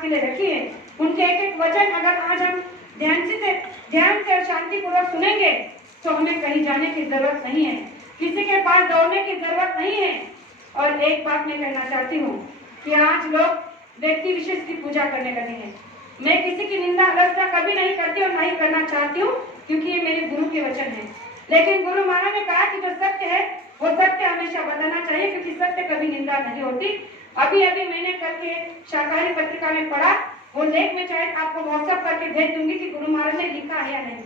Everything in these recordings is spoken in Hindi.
आपके लिए रखी है, उनके एक एक वचन अगर आज हम ध्यान से और शांतिपूर्वक सुनेंगे तो हमें कहीं जाने की जरूरत नहीं है, किसी के पास दौड़ने की जरूरत नहीं है। और एक बात मैं कहना चाहती हूँ कि आज लोग व्यक्ति विशेष की पूजा करने लगे हैं। मैं किसी की निंदा आलोचना कभी नहीं करती और नहीं करना चाहती हूँ, क्योंकि ये मेरे गुरु के वचन है। लेकिन गुरु महाराज ने कहा कि जो सत्य है वो सत्य हमेशा बताना चाहिए, क्योंकि सत्य कभी निंदा नहीं होती। अभी मैंने कल के शाकाहारी पत्रिका में पढ़ा, वो लेख में चाहे आपको व्हाट्सएप करके भेज दूंगी कि गुरु महाराज ने लिखा है या नहीं।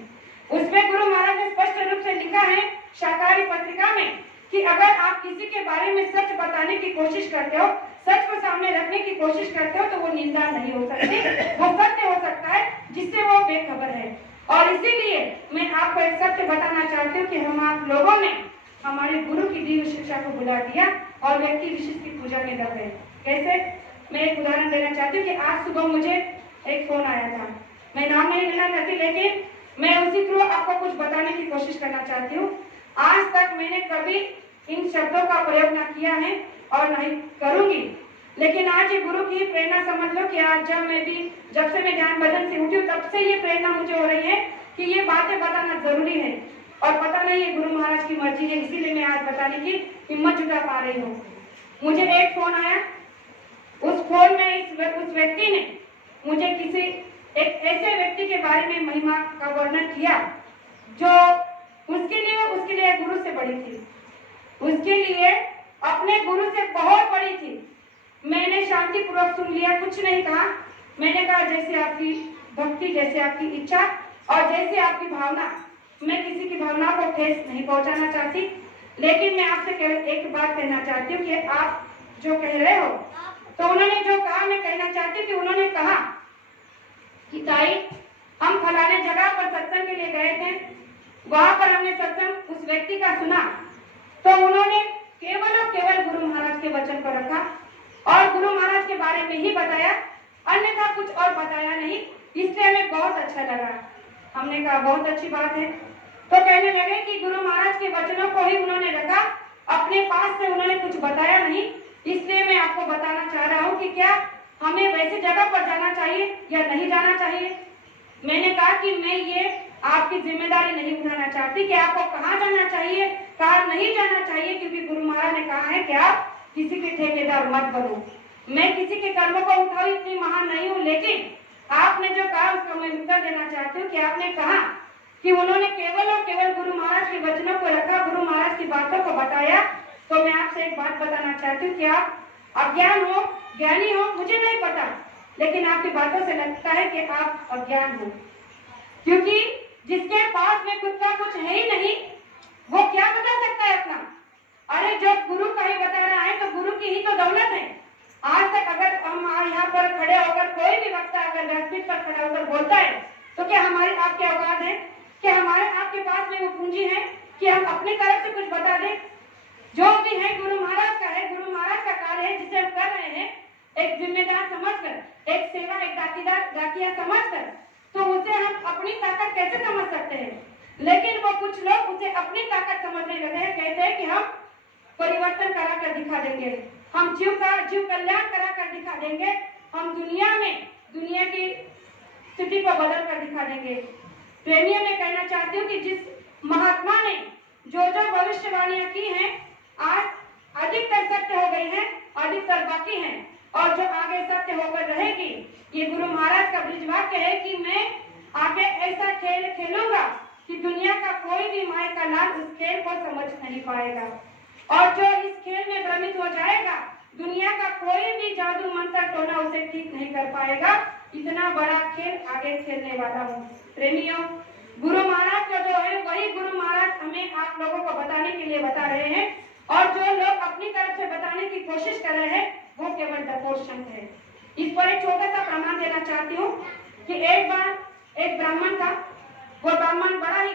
उसमें गुरु महाराज ने स्पष्ट रूप से लिखा है शाकाहारी पत्रिका में कि अगर आप किसी के बारे में सच बताने की कोशिश करते हो, सच को सामने रखने की कोशिश करते हो, तो वो निंदा नहीं हो सकती, वो सत्य हो सकता है जिससे वो बेखबर है। और इसीलिए मैं आपको एक सत्य बताना चाहती हूँ कि हम आप लोगों ने हमारे गुरु की दिव्य शिक्षा को भुला दिया और व्यक्ति विशेष की पूजा में लग गए। कैसे? मैं एक उदाहरण देना चाहती हूँ कि आज सुबह मुझे एक फोन आया था, मैं नाम नहीं लेना चाहती, लेकिन मैं उसी थ्रू आपको कुछ बताने की कोशिश करना चाहती हूँ। आज तक मैंने कभी इन शब्दों का प्रयोग न किया है और नहीं करूंगी, लेकिन आज ये गुरु की प्रेरणा समझ लो कि आज जब से मैं ध्यान भजन से उठी हूँ, तब से ये प्रेरणा मुझे हो रही है कि ये बातें बताना जरूरी है। और पता नहीं ये गुरु महाराज की मर्जी है, इसीलिए मैं आज बताने की हिम्मत जुटा पा रही हूँ। मुझे एक फोन आया, उस फोन में उस व्यक्ति ने मुझे किसी एक ऐसे व्यक्ति के बारे में महिमा का वर्णन किया जो उसके लिए गुरु से बड़ी थी, उसके लिए अपने गुरु से बहुत बड़ी थी। मैंने शांतिपूर्वक सुन लिया, कुछ नहीं कहा। मैंने कहा जैसे आपकी भक्ति, जैसे आपकी इच्छा और जैसे आपकी भावना। मैं किसी की भावना को ठेस नहीं पहुंचाना चाहती, लेकिन मैं आपसे केवल एक बात कहना चाहती हूँ कि आप जो कह रहे हो, तो उन्होंने जो कहा मैं कहना चाहती हूँ कि उन्होंने कहा कि ताई हम फलाने जगह पर सत्संग के लिए गए थे, वहां पर हमने सत्संग उस व्यक्ति का सुना, तो उन्होंने केवल और केवल गुरु महाराज के वचन को रखा और गुरु महाराज के बारे में ही बताया, अन्यथा कुछ और बताया नहीं। इसलिए हमें बहुत अच्छा लगा। हमने कहा बहुत अच्छी बात है। तो कहने लगे कि गुरु महाराज के वचनों को ही उन्होंने रखा, अपने पास से उन्होंने कुछ बताया नहीं। इसलिए मैं आपको बताना चाह रहा हूँ कि क्या हमें वैसी जगह पर जाना चाहिए या नहीं जाना चाहिए। मैंने कहा कि मैं ये आपकी जिम्मेदारी नहीं उठाना चाहती कि आपको कहाँ जाना चाहिए, कहाँ नहीं जाना चाहिए, क्योंकि गुरु महाराज ने कहा है कि आप किसी के ठेकेदार मत बनो। मैं किसी के कर्मों को उठाऊ इतनी महान नहीं हूँ, लेकिन आपने जो कहा उसका मैं उत्तर देना चाहती हूँ कि आपने कहा कि उन्होंने केवल और केवल गुरु महाराज के वचनों को रखा, गुरु महाराज की बातों को बताया। तो मैं आपसे एक बात बताना चाहती हूँ कि आप अज्ञान हो ज्ञानी हो मुझे नहीं पता, लेकिन आपकी बातों से लगता है कि आप अज्ञान हो, क्योंकि जिसके पास में खुद का कुछ है ही नहीं वो क्या बता सकता है अपना। अरे जो गुरु का ही बता रहा है तो गुरु की ही तो दौलत है। आज तक अगर हम यहाँ पर खड़े होकर कोई भी वक्ता अगर व्यासपीठ पर खड़ा होकर बोलता है तो क्या हमारी आपके औकात है, क्या हमारे आपके पास में वो पूंजी है कि हम अपनी तरफ से कुछ बता दें। जो भी है गुरु महाराज का है, गुरु महाराज का कार्य है जिसे हम कर रहे हैं एक जिम्मेदार समझकर, एक सेवा, एक दातिया समझकर, तो उसे हम अपनी ताकत कैसे समझ सकते हैं। लेकिन वो कुछ लोग उसे अपनी ताकत समझने लगे हैं, कहते हैं कि हम परिवर्तन करा कर दिखा देंगे, हम जीव कल्याण करा कर दिखा देंगे, हम दुनिया की स्थिति को बदल कर दिखा देंगे। प्रेमियों में कहना चाहती हूँ कि जिस महात्मा ने जो भविष्यवाणियां की हैं आज अधिकतर सत्य हो गई है, अधिकतर बाकी है, और जो आगे सत्य होकर रहेगी। ये गुरु महाराज का ब्रिज वाक्य है कि मैं आगे ऐसा खेल खेलूंगा कि दुनिया का कोई भी माय का लाल उस खेल को समझ नहीं पाएगा, और जो इस खेल में भ्रमित हो जाएगा दुनिया का कोई भी जादू मंत्र टोना उसे ठीक नहीं कर पाएगा। इतना बड़ा खेल आगे खेलने वाला हूँ। प्रेमियों, गुरु महाराज का जो है वही गुरु महाराज हमें आप लोगों को बताने के लिए बता रहे हैं, और जो लोग अपनी तरफ से बताने की कोशिश कर रहे हैं वो केवल डरपोक है। इस पर एक छोटा सा प्रमाण देना चाहती हूँ कि एक बार एक ब्राह्मण था, वो ब्राह्मण बड़ा ही